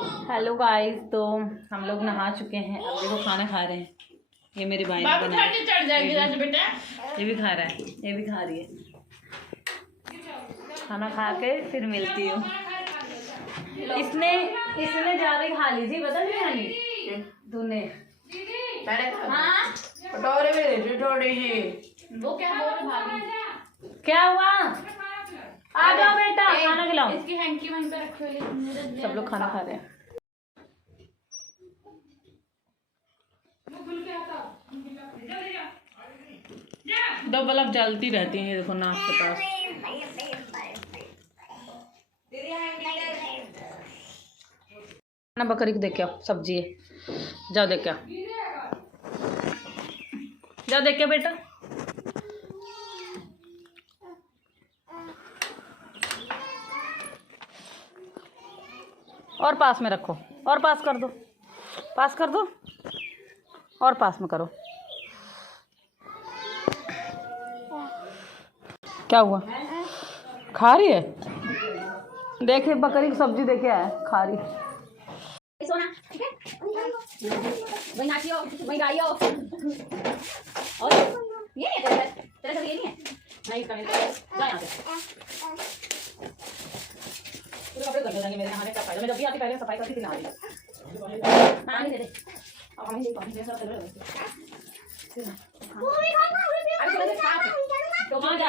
Hello guys, तो हम लोग नहा चुके हैं। अब देखो खाना खा रहे हैं। ये मेरी भाई ने बनाया, ये भी खा रहा है, ये भी खा रही है। खाना खा के फिर मिलती हूँ। इसने ज्यादा खा ली थी, बता नहीं तूने। हाँ कटोरे में थोड़ी सी। वो क्या बोल रहे भाभी? क्या हुआ? आ जाओ बेटा, खाना खिलाओ। इसकी हैंकी वहीं पे रखी हुई है। सब लोग खाना खा रहे हैं। दो बल्ब जलती रहती हैं, ये देखो नाक के पास। खाना बकरी को देख के आओ, सब्जी है, जाओ देख के आओ, जाओ देख के बेटा। और पास में रखो, और पास कर दो, पास कर दो, और पास में करो। क्या हुआ? खा रही है? देखे बकरी की सब्जी देखे है, खा रही। सोना ठीक है, वही नाचियो, वही गाइयो। और ये नहीं है तेरे से, ये नहीं है। नहीं इसका नहीं, जा यहाँ से। पूरे कपड़े कर देंगे मेरे नहाने का फायदा। मैं जब भी आती पहले सफाई करती थी, नहा रही। पानी दे दे, अब हमें दे पानी, जैसा चल रहा है वो भी खाना। अरे चलो खा तो वहां जा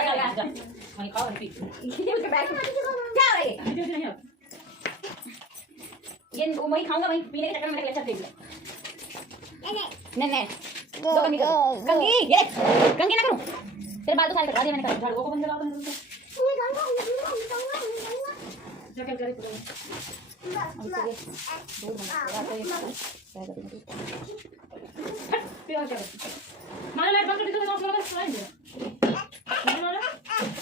वहीं खाओ, पी ये उसके बैग क्या हो रही है? ये वही खाऊंगा, वही पीने के चक्कर में मेरे लेक्चर दे दिया। नहीं दो कंगी ये कंगी ना करूं, तेरे बाल तो सारे कटवा दिए मैंने, झाड़ू को बंद करा दो। क्या क्या करे पूरा मारो लाइट बंद कर दो,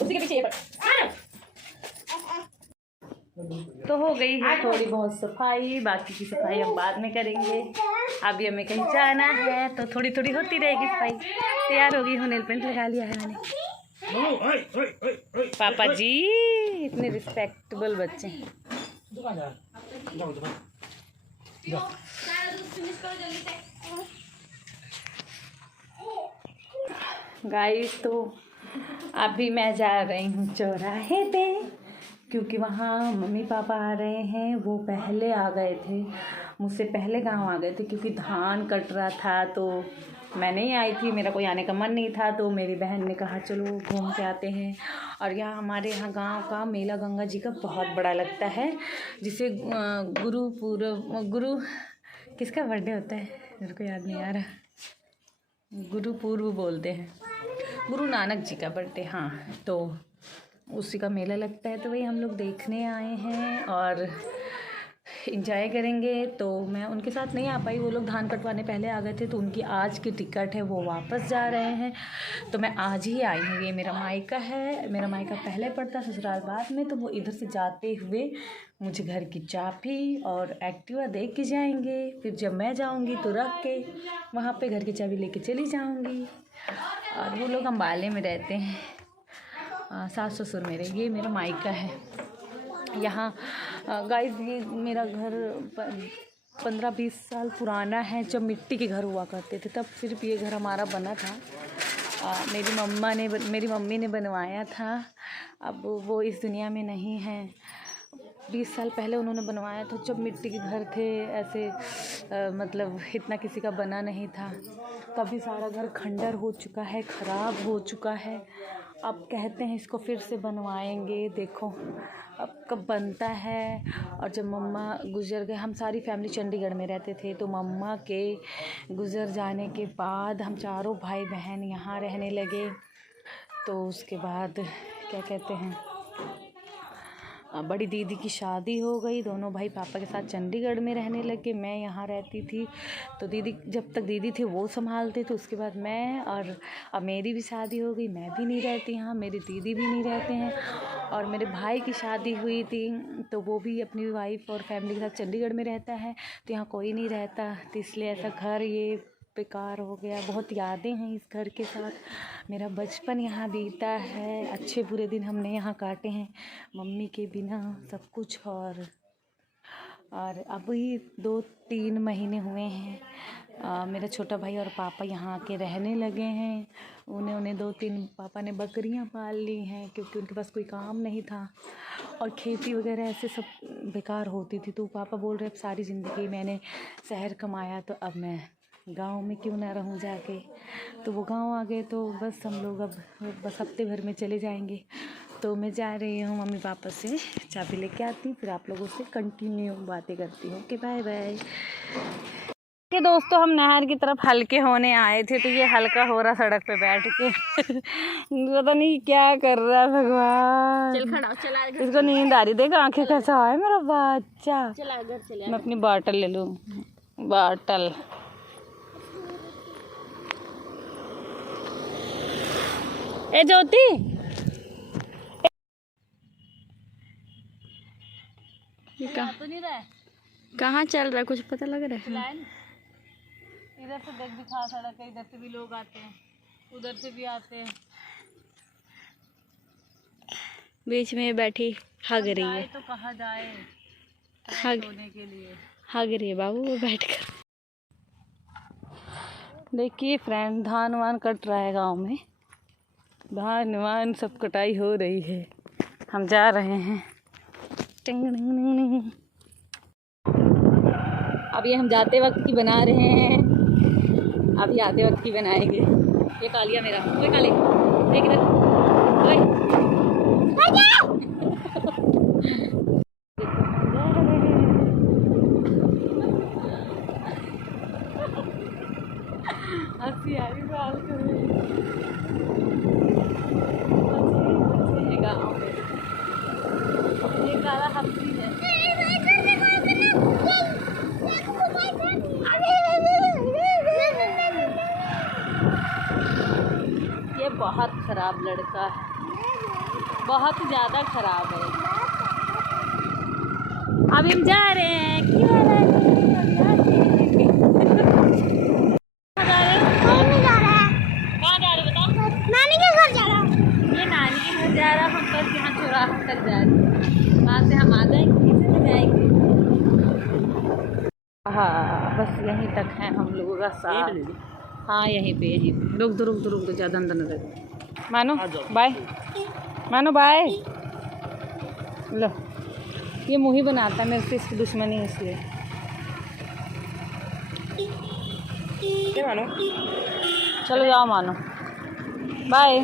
उसी के पीछे ये पड़। तो हो गई है थोड़ी बहुत सफाई, बाकी की सफाई हम बाद में करेंगे। अभी हमें कहीं जाना है तो थोड़ी थोड़ी होती रहेगी सफाई। तैयार हो गई हूँ, नेल पेंट लगा लिया है मैंने। पापा जी इतने रिस्पेक्टेबल बच्चे हैं। गाइस, तो अभी मैं जा रही हूँ चौराहे पे, क्योंकि वहाँ मम्मी पापा आ रहे हैं। वो पहले आ गए थे, मुझसे पहले गांव आ गए थे, क्योंकि धान कट रहा था तो मैं नहीं आई थी, मेरा कोई आने का मन नहीं था। तो मेरी बहन ने कहा चलो घूम के आते हैं। और यहाँ हमारे यहाँ गांव का मेला गंगा जी का बहुत बड़ा लगता है, जिसे गुरु किसका बर्थडे होता है मेरे को याद नहीं आ रहा, गुरुपूर्व बोलते हैं, गुरु नानक जी का बर्थडे। हाँ, तो उसी का मेला लगता है, तो वही हम लोग देखने आए हैं और इंजॉय करेंगे। तो मैं उनके साथ नहीं आ पाई, वो लोग धान कटवाने पहले आ गए थे, तो उनकी आज की टिकट है, वो वापस जा रहे हैं। तो मैं आज ही आई हूँ। ये मेरा मायका है, मेरा मायका पहले पड़ता ससुराल बाद में। तो वो इधर से जाते हुए मुझे घर की चाबी और एक्टिवा दे के जाएंगे। फिर जब मैं जाऊँगी तो रख के वहाँ पे घर की चाबी लेके चली जाऊँगी। और वो लोग अम्बाले में रहते हैं, सास ससुर मेरे। ये मेरा मायका है। यहाँ गाइस ये मेरा घर 15-20 साल पुराना है। जब मिट्टी के घर हुआ करते थे तब सिर्फ ये घर हमारा बना था। मेरी मम्मी ने बनवाया था। अब वो इस दुनिया में नहीं है। 20 साल पहले उन्होंने बनवाया था, जब मिट्टी के घर थे ऐसे, मतलब इतना किसी का बना नहीं था। तभी सारा घर खंडर हो चुका है, ख़राब हो चुका है। अब कहते हैं इसको फिर से बनवाएंगे, देखो अब कब बनता है। और जब मम्मा गुजर गए, हम सारी फैमिली चंडीगढ़ में रहते थे, तो मम्मा के गुजर जाने के बाद हम चारों भाई बहन यहाँ रहने लगे। तो उसके बाद क्या कहते हैं, बड़ी दीदी की शादी हो गई, दोनों भाई पापा के साथ चंडीगढ़ में रहने लगे, मैं यहाँ रहती थी। तो दीदी, जब तक दीदी थे वो संभालते थे, उसके बाद मैं, और अब मेरी भी शादी हो गई, मैं भी नहीं रहती यहाँ, मेरी दीदी भी नहीं रहते हैं। और मेरे भाई की शादी हुई थी तो वो भी अपनी वाइफ और फैमिली के साथ चंडीगढ़ में रहता है, तो यहाँ कोई नहीं रहता। तो इसलिए ऐसा घर ये बेकार हो गया। बहुत यादें हैं इस घर के साथ, मेरा बचपन यहाँ बीता है, अच्छे बुरे दिन हमने यहाँ काटे हैं मम्मी के बिना सब कुछ। और और अभी 2-3 महीने हुए हैं मेरा छोटा भाई और पापा यहाँ आके रहने लगे हैं। उन्हें 2-3 पापा ने बकरियाँ पाल ली हैं क्योंकि उनके पास कोई काम नहीं था और खेती वगैरह ऐसे सब बेकार होती थी। तो पापा बोल रहे अब सारी ज़िंदगी मैंने शहर कमाया तो अब मैं गांव में क्यों ना रहूं जाके। तो वो गांव आ गए तो बस हम लोग अब बस हफ्ते भर में चले जाएंगे। तो मैं जा रही हूँ मम्मी पापा से चाबी लेके आती, फिर आप लोगों से कंटिन्यू बातें करती हूँ। Okay bye bye. कि दोस्तों हम नहर की तरफ हल्के होने आए थे तो ये हल्का हो रहा सड़क पे बैठ के पता नहीं क्या कर रहा है भगवान। चल खड़ा चला इसको नींद आ रही, देख आंखें कैसा है मेरा बच्चा। चला घर चले। मैं अपनी बॉटल ले लूँ, बॉटल। ए ज्योति तो नहीं रहा है। कहाँ चल रहा है कुछ पता लग रहा है? इधर से देख दिखा सड़क है, इधर से भी लोग आते हैं, उधर से भी आते हैं। बीच में बैठी हग रही है। तो कहाँ जाए हग सोने के लिए? हग रही है बाबू वो बैठकर। देखिए फ्रेंड, धान वान कट रहा है गांव में, धान वान सब कटाई हो रही है। हम जा रहे हैं। अब ये हम जाते वक्त की बना रहे हैं, अभी आते वक्त की बनाएंगे। ये कालिया मेरा, ओए काले देख इधर, ओए हंसी आ रही बाल कर रही है गाँव में। ये काला हंसी है। ये बहुत खराब लड़का है, बहुत ज़्यादा खराब है। अभी हम जा रहे हैं। हम बस यहाँ चौराहा तक जा रहे हैं, वहाँ से हम आ जाएंगे, किसी से जाएंगे। हाँ बस यहीं तक है हम लोगों का साथ। हाँ यहीं पे रुक दो ज़्यादा अंदर न रहे। मानो बाय, मानो बाय। लो ये मुँह ही बनाता है मेरे से, इसकी दुश्मनी है इसलिए। मानो चलो जाओ मानो, बाय।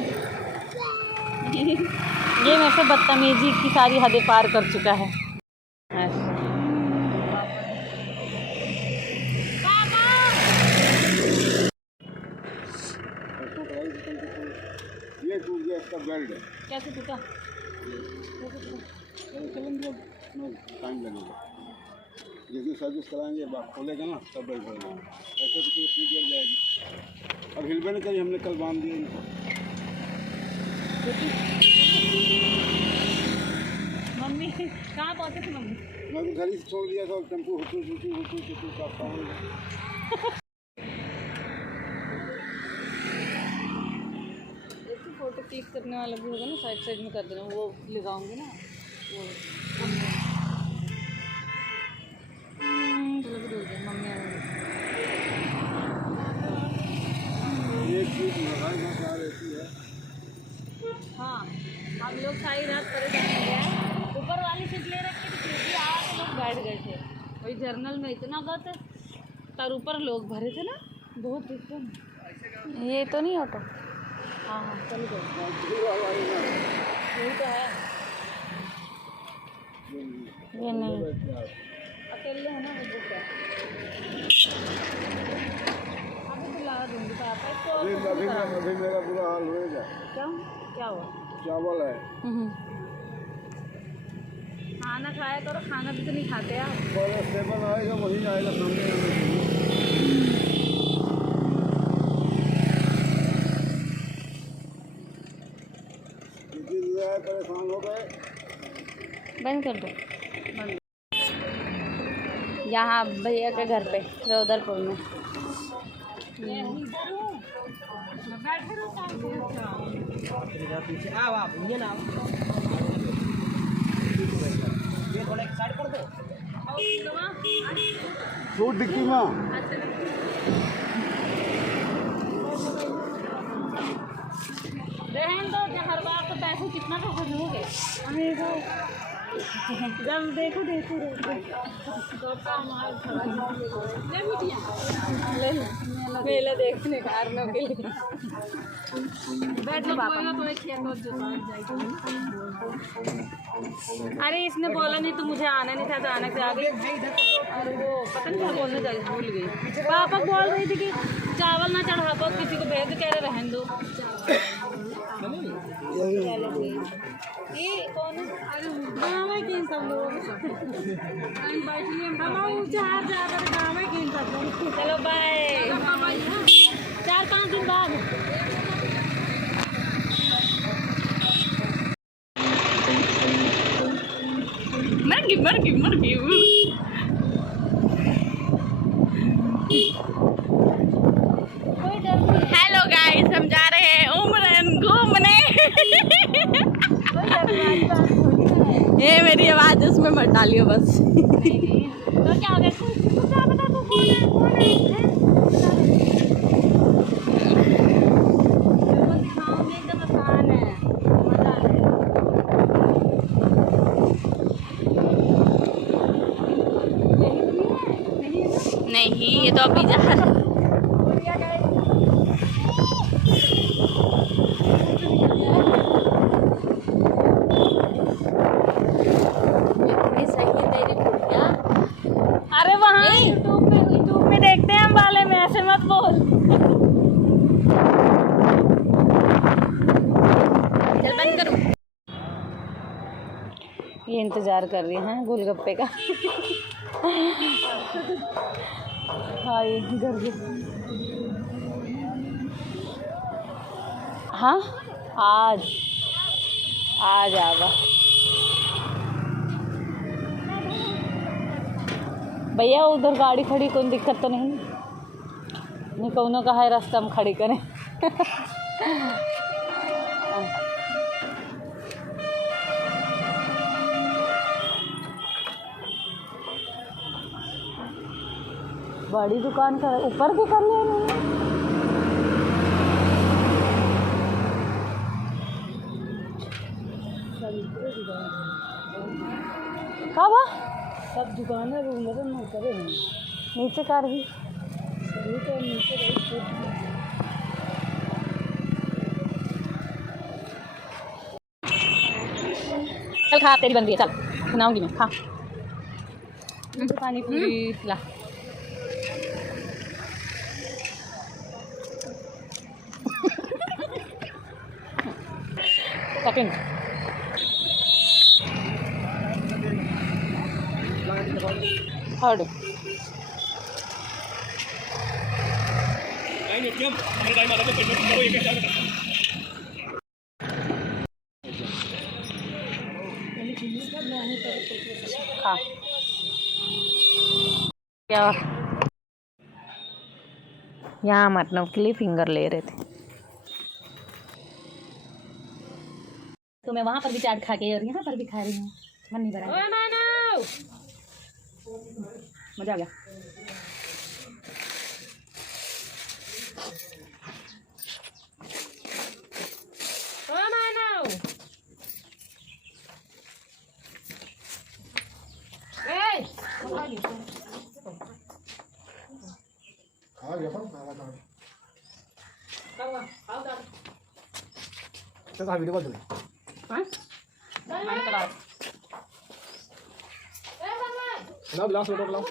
ये मेरे से बदतमीजी की सारी हदें पार कर चुका है। ये टूट गया इसका बेल्ट। कैसे टूटा? टाइम लगेगा, जैसे सर्विस कराएंगे बात खोलेगा ना तब बेल्ट होगा। ऐसे कुछ उसमें गिर जाएगी। अब हिलबे नहीं करी, हमने कल बांध दिए इनको। मम्मी कहाँ पहुँचे थे मम्मी? मैं तो घर ही से छोड़ दिया था, टेम्पो हुटू काटता हूँ। फोटो क्लिक करने वाला भी होगा ना, साइड में कर देना, वो लगाऊंगी ना वो। मम्मी एक चीज़ मजा रहती है। हाँ हम लोग सारी रात परेशान हो गए, ऊपर वाली सीट ले रखी थी, फिर भी आके लोग बैठ गए थे। वही जर्नल में इतना गत तर ऊपर लोग भरे थे ना, बहुत डिफरेंट। ये तो नहीं ऑटो? हाँ चल गए, यही तो है। ये नहीं अकेले है ना, वो बुक है। अभी बुला दूँगी पापा इसको। अभी मेरा बुरा हाल होएगा। क्यों, क्या हुआ? चावल है, खाना खाया करो, खाना भी तो नहीं खाते आप। स्टेबल आएगा वही आएगा सामने। परेशान हो गए, बंद कर दो। यहाँ भैया के घर पे रौदरपुर में। पीछे आओ आप, ये ना ये थोड़ा साइड कर दो। फ्रूट डिक्की में रहन दो, हर बार तो पैसे कितना पैसा दोगे? जब देखो मेला देखने कारणों के लिए बैठ लो पापा। अरे इसने बोला नहीं तो मुझे आना नहीं था, तो आने से आ गई। और वो पता नहीं क्या बोलने चल भूल गई। पापा बोल रही थी कि चावल ना चढ़ा पाओ किसी को, भेज कह रहे रहन दो। ये कौन है? गाँव में किन सब लोग चलो बाय। 4-5 दिन बाद मर गई। हेलो गाइस, हम जा रहे हैं उमरन घूमने। ये मेरी आवाज उसमें मत डालियो बस। तो क्या हो गया? क्या बता तू कौन है? एकदम आसान है, मजा आएगा। नहीं, ये तो अभी जा रहा है। अरे वहाँ यूट्यूब में देखते हैं हम वाले में, ऐसे मत बोल। चल बंद करो। ये इंतजार कर रही हैं गोलगप्पे का। हाँ ये घर के। हाँ आज आवा भैया। उधर गाड़ी खड़ी, कोई दिक्कत तो नहीं कौनों का है रास्ता हम खड़ी करें। बड़ी दुकान का ऊपर भी कर लिया उन्होंने। कहाँ हुआ? सब दुकानें ऊपर है, नीचे कार भी नीचे। चल खा, तेरी बन रही है, चल बनाऊंगी मैं, खा। पानी पूरी ला। सेकंड थर्ड खा। क्या यहाँ मतलब के लिए फिंगर ले रहे थे, तो मैं वहाँ पर भी चाट खा के और यहाँ पर भी खा रही हूँ। मन नहीं भरा। मजा आ गया। वीडियो कॉल लाओ गिलास लोटो लाओ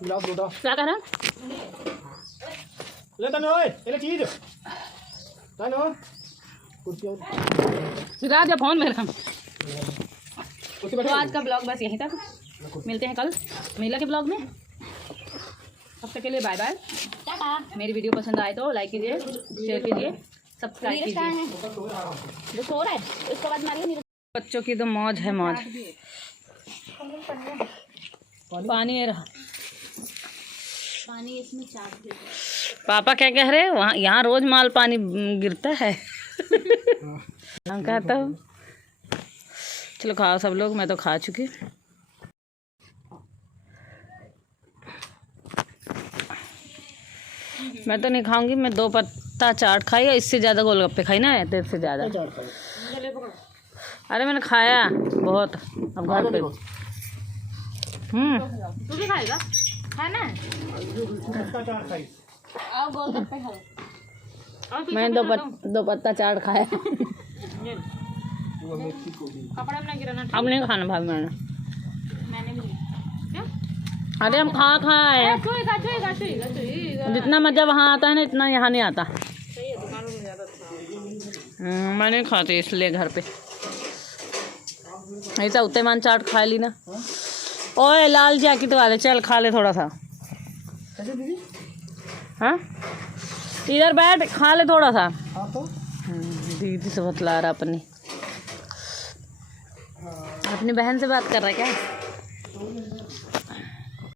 गिलास लोटा। क्या कह रहा? ले तने ओए ये चीज तने कुर्सी सिराज या फोन में रखा। तो आज का ब्लॉग बस यहीं तक, मिलते हैं कल मेला के ब्लॉग में। तब तक के लिए बाय बाय। मेरी वीडियो पसंद आए तो लाइक कीजिए, शेयर कीजिए, सब्सक्राइब कीजिए। जो सो रहा है उसके बाद मारिए। बच्चों की तो मौज है, मौज। पानी है रहा, पानी इसमें चाट। पापा क्या कह रहे हैं? वहाँ यहाँ रोज माल पानी गिरता है। हम कहता हूँ चलो खाओ सब लोग, मैं तो खा चुकी। मैं तो नहीं खाऊंगी, मैं 2 पत्ता चाट खाई और इससे ज़्यादा गोलगप्पे खाई ना, तेरे से ज़्यादा। अरे मैंने खाया बहुत, अब घर पे। तू भी खाएगा? खाना है? मैंने 2 पत्ता चाट खाया। अब नहीं खाना भाभी मैंने भी। अरे हम खा आए, जितना मज़ा वहाँ आता है ना इतना यहाँ नहीं आता। मैं नहीं खाती इसलिए घर पे। ऐसा उत्तेमान चाट खा ली ना। ओए लाल जैकेट वाले चल खा ले थोड़ा सा। हाँ इधर बैठ खा ले थोड़ा सा। दीदी से बतला रहा अपनी बहन से बात कर रहा है क्या?